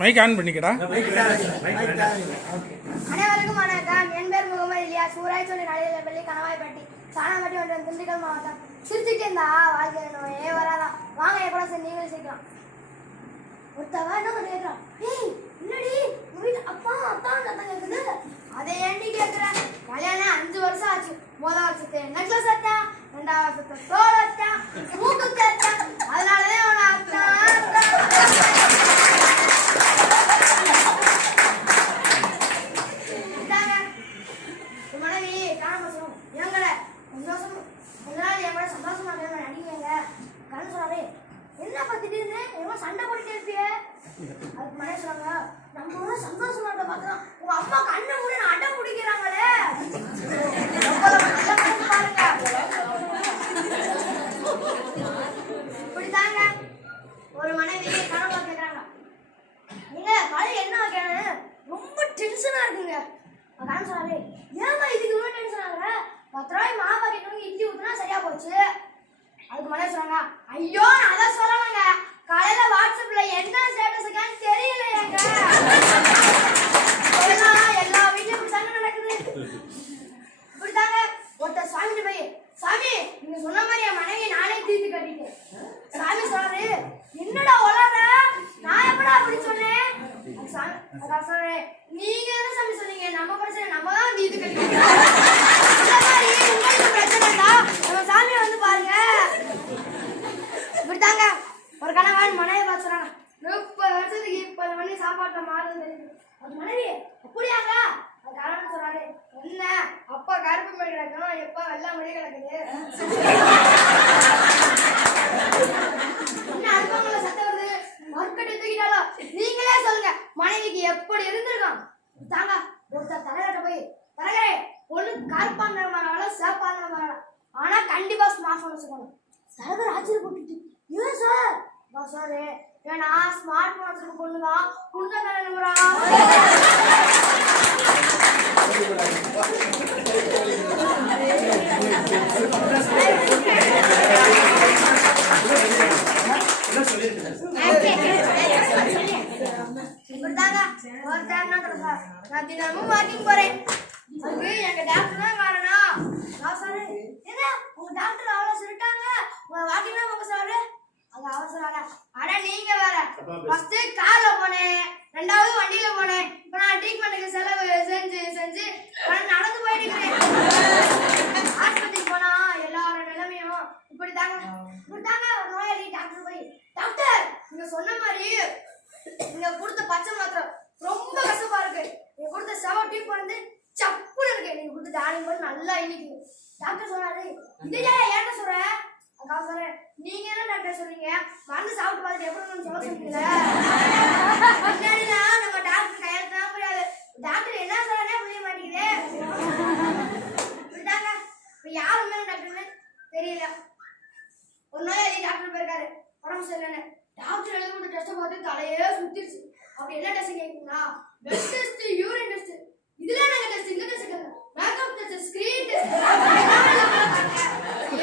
Mic on பண்ணிக்கடா. அனைவருக்கும் வணக்கம். என் பேர் முகமது இலியாஸ். ஊராட்சி நாளிதழ் பள்ளி கணவாய்பட்டி சாணாம்பட்டி ஒன்றியம் திண்டுக்கல் மாவட்டம். சிரிச்சுட்டே இருந்தா வாழ்க்கை நோயே வராதான். வாங்க எப்படா சார் நீங்களும் சேர்க்கலாம். ஒருத்தவா என்ன பண்ணி கேட்கறான், ஏய் என்னடி வீட்டு அப்பா அத்தான் சத்தம் கேட்குது. அதை ஏண்டி கேட்கிறேன்? கல்யாணம் 5 வருஷம் ஆச்சு. முதல் வருஷத்தை நெக்லஸ் அத்தான், 2வது வருஷத்தை தோல் அத்தான், மூக்குக்கு அத்தான். அதனாலதான் அவனை அத்தான் மனைவி காண சொல்லும். எங்களை கொஞ்ச நாள் என் கூட சந்தோஷமா நடிக்கிறீங்க கண்ணு சொன்னாரு. என்னப்பா திடீர்னு எவ்வளோ சண்டை போட்டு இருப்பிய? அதுக்கு மனைவி சொல்றாங்க, நம்ம சந்தோஷமா இருக்க பார்த்தா உங்க அம்மா கண்ணை மூடி அடம் பிடிக்கிறாங்களே பாருங்க. இப்படித்தாங்க ஒரு மனைவி கணவன் கேட்கறாங்க, நீங்க காலையில் என்ன வைக்கணும்? ரொம்ப டென்ஷனா இருக்குங்க. கணவன் சொன்னாரு, ஏமா இதுக்கு இவ்வளோ டென்ஷன் ஆகுற? 10 ரூபாய் மாவு பாக்கெட் இட்லி ஊத்துனா சரியா போச்சு. அதுக்கு மனைவி சொல்றாங்க, ஐயோ நான் அதான் சொல்லணுங்க, காலையில வாட்ஸ்அப்ல என்ன ஸ்டேட்டஸ் இருக்கான்னு தெரியலையாங்க. எல்லா வீட்லயும் இப்படித்தாங்க நடக்குது. இப்படித்தாங்க ஒருத்தர் சாமிட்டு போய், சாமி நீங்க சொன்ன மாதிரி என் மனைவி நானே தீர்த்து கட்டிட்டேன். சாமி சொல்றாரு, என்னடா வளர, நான் எப்படா அப்படி சொன்னேன்? சொல்றேன், நீங்க என்ன சாமி சொன்னீங்க? நம்ம பிரச்சனை நம்ம தான் தீர்த்து கட்டிட்டோம். சாமியை வந்து பாருங்க. இப்படித்தாங்க ஒரு கணவன் மனைவி பார்த்து சொல்றாங்க, 30 வருஷத்துக்கு 30 மணி சாப்பாட்டுல மாறுது. அது மனைவி அப்படியாங்க? அது கணவன் சொல்றாரு, என்ன அப்பா கருப்பு மணி கிடக்கும், எப்ப வெள்ளை மணி கிடக்குது. என்ன அடுப்பவங்கள சத்தம் வருது, மறுக்கட்டை தூக்கிட்டாலும் நீங்களே சொல்லுங்க மனைவிக்கு எப்படி இருந்திருக்கும். தாங்க ஒருத்தர் தலைவர்கிட்ட போய், தலைவரே ஒண்ணு கருப்பாங்க மரம் சேப்பாங்க மரம், ஆனா கண்டிப்பா ஸ்மார்ட் போன் வச்சுக்கணும். தலைவர் ஆச்சரியப்பட்டு, ஏன் சார்? சார் ஏன்னா ஸ்மார்ட் போன் வச்சிருக்க பொண்ணுதான் குண்ட தலைமுறா. இப்படிதாங்க ஒருத்தர் என்ன சொல்றாரு, நான் தினமும் வாக்கிங் போறேன், அதுக்கு எங்க டாக்டர் தான் காரணம். நான் சொல்றேன், என்ன உங்க டாக்டர் அவ்வளவு சொல்லிட்டாங்க, உங்க வாக்கிங் தான் போக சொல்றாரு. அது அவசரம். அட நீங்க வேற, ஃபர்ஸ்ட் கார்ல போனேன், 2வது வண்டியில போனேன், இப்ப நான் ட்ரீட்மெண்ட்டுக்கு செலவு செஞ்சு நடந்து போயிட்டு இருக்கிறேன். ஆஸ்பத்திரிக்கு போனா எல்லாரோட நிலைமையும் இப்படித்தாங்க. ஒரு நோயாளி டாக்டர் போய், டாக்டர் நீங்க சொன்ன மாதிரி நீங்க கொடுத்த பச்சை மாத்திரம் ரொம்ப கஷ்டமா இருக்கு, நீங்க கொடுத்த செவ டியூப் வந்து சப்புன்னு இருக்கு, நீங்க கொடுத்த டானிங் மட்டும் நல்லா இனிக்குது. டாக்டர் சொன்னாரு, இதையா ஏன்ட்ட சொல்றேன்? அதுக்காக சொல்றேன், நீங்க என்ன டாக்டர் சொல்றீங்க, மருந்து சாப்பிட்டு பார்த்துட்டு எப்படி சொல்ல சொன்னீங்களே. முன்னாடிலாம் நம்ம டாக்டர் கையாள முடியாது, டாக்டர் என்ன சொல்றேன்னே புரிய மாட்டேங்குது. இப்படிதாங்க இப்ப யாருமே டாக்டர்னு தெரியல. ஒரு நோயாளி டாக்டர் போயிருக்காரு, உடம்பு சரியில்லைன்னு. டாக்டர் எழுதி கொடுத்த டெஸ்ட்டை பார்த்து தலையே சுத்திருச்சு. அப்படி என்ன டெஸ்ட் கேட்குங்களா? பிளட் டெஸ்ட், யூரின் டெஸ்ட், இதெல்லாம் நாங்க டெஸ்ட், இந்த டெஸ்ட் கேட்கணும், மேக்கப் டெஸ்ட், ஸ்கிரீன் டெஸ்ட்,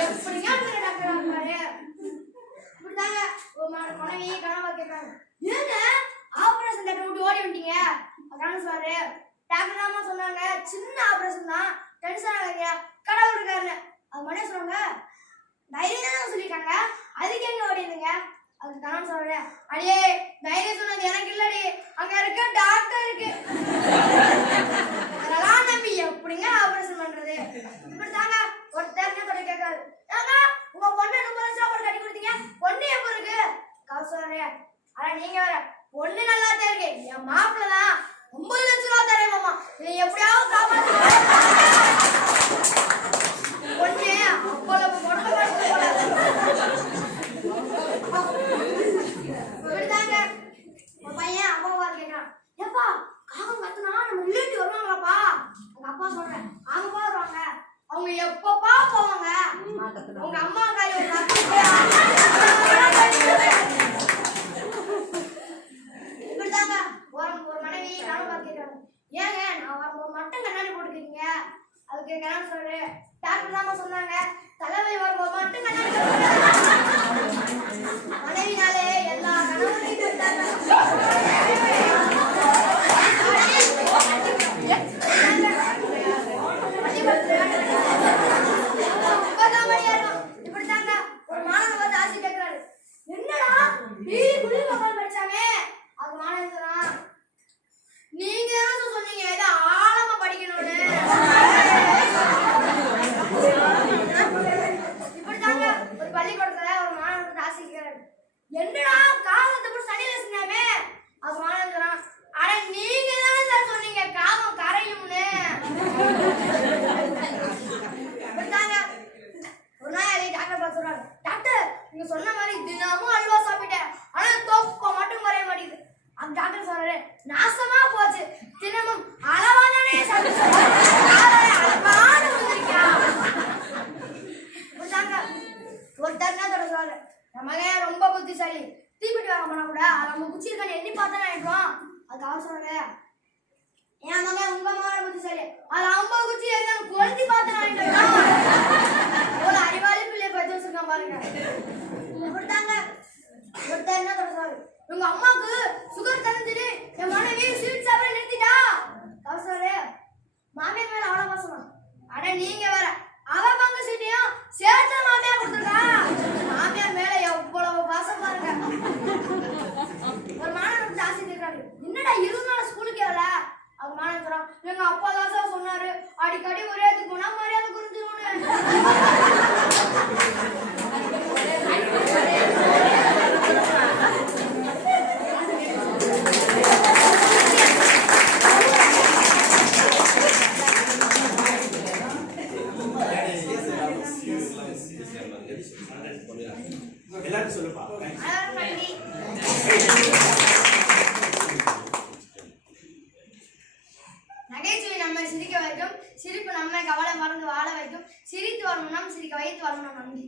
எப்படிங்க டாக்டர் ஆகுறாரு. இப்படிதாங்க மனைவி கணவன் கேட்கறாங்க, ஏங்க ஆபரேஷன் டாக்டர் விட்டு ஓடி வந்துட்டீங்க? அதான் சொல்றாரு, டாக்டர் தாமா சொன்னாங்க சின்ன ஆபரேஷன் தான், டென்ஷன் ஆகாதீங்க, கடவுள் இருக்காருன்னு. அது மனைவி சொல்றாங்க, தைரியம் தான் சொல்லிட்டாங்க, அதுக்கு எங்க ஓடி இருந்தீங்க? அதுக்கு கணவன் சொல்றாரு, அடியே தைரியம் சொன்னது எனக்கு இல்லடி, அங்க இருக்க டாக்டர் இருக்கு, அதெல்லாம் நம்பி எப்படிங்க ஆபரேஷன் பண்றது? இப்படித்தாங்க ஒருத்தர் தொட கேட்காரு, உங்க பொண்ணு 30 லட்சம் ரூபாய் கட்டி கொடுத்தீங்க, பொண்ணு எப்ப இருக்கு? சொல்றாரு, ஆனா நீங்க வேற, பொண்ணு நல்லா தான் இருக்கு, என் மாப்பிள்ள தான் 9 லட்சம் ரூபாய் தரேன் மாமா, நீ எப்படியாவது காப்பாத்து. பொண்ணு அவ்வளவு கொடுக்க மாட்டேன் போல. இப்படிதாங்க பையன் அம்மாவா கேட்கிறான், எப்பா காகம் கேட்கிறாரு, என்னடா காவத்தை போட்டு சனியில செஞ்சாமே. அது மாணவன் சொல்றான், அட நீங்க தானே சார் சொன்னீங்க காவம் கரையும்னு. ஒரு நாள் டாக்டர் பார்த்து சொல்றாரு, டாக்டர் நீங்க சொன்ன மாதிரி தினமும் அல்வா சாப்பிட்டேன், ஆனா தொப்ப மட்டும் குறைய மாட்டேங்குது. அந்த டாக்டர் சொல்றாரு, நாசமா போச்சு, தினமும் அளவா தானே ஒருத்தர் என்ன சொல்றாரு, நம்ம ரொம்ப புத்திசாலி, தீப்பெட்டி வாங்க போனா கூட அதை நம்ம குச்சி இருக்கான்னு எண்ணி பார்த்தா ஆயிடுவோம். அதுக்கு அவர் சொல்றாரு, என் மகன் உங்க மகன் புத்திசாலி, அது 50 குச்சி இருந்தாலும் கொளுத்தி பார்த்தா ஆயிடுவோம். எவ்வளவு அறிவாளி பிள்ளைய பத்தி வச்சிருக்கான் பாருங்க. அப்படித்தாங்க ஒருத்தர் என்ன சொல்றாரு, உங்க அம்மாவுக்கு சுகர் தந்துட்டு என் மனைவி ஸ்வீட் சாப்பிட நிறுத்திட்டா. அவர் சொல்றாரு, மாமியார் மேல அவ்வளவு பாசமா, அட நீங்க வேற அவ பங்கு சீட்டையும் சேர்த்து மாமியார் கொடுத்துருக்கா. மாமியார் மேல எவ்வளவு பாசம் பாருங்க. ஒரு மாணவன் ஜாஸ்தி கேட்கிறாரு, என்னடா 20 நாள் ஸ்கூலுக்கு எவ்வளோ. அவங்க மாணவன் சொல்றான், எங்க அப்பா தான் சார் சொன்னாரு அடிக்கடி ஒரே இடத்துக்கு போனா மரியாதை குறிஞ்சிருவோன்னு. எல்லாரும் சொல்லுப்பா. நகைச்சுவை நம்மை சிரிக்க வைக்கும், சிரிப்பு நம்மை கவலை மறந்து வாழ வைக்கும், சிரித்து வரணும் சிரிக்க வைத்து வரணும். நன்றி.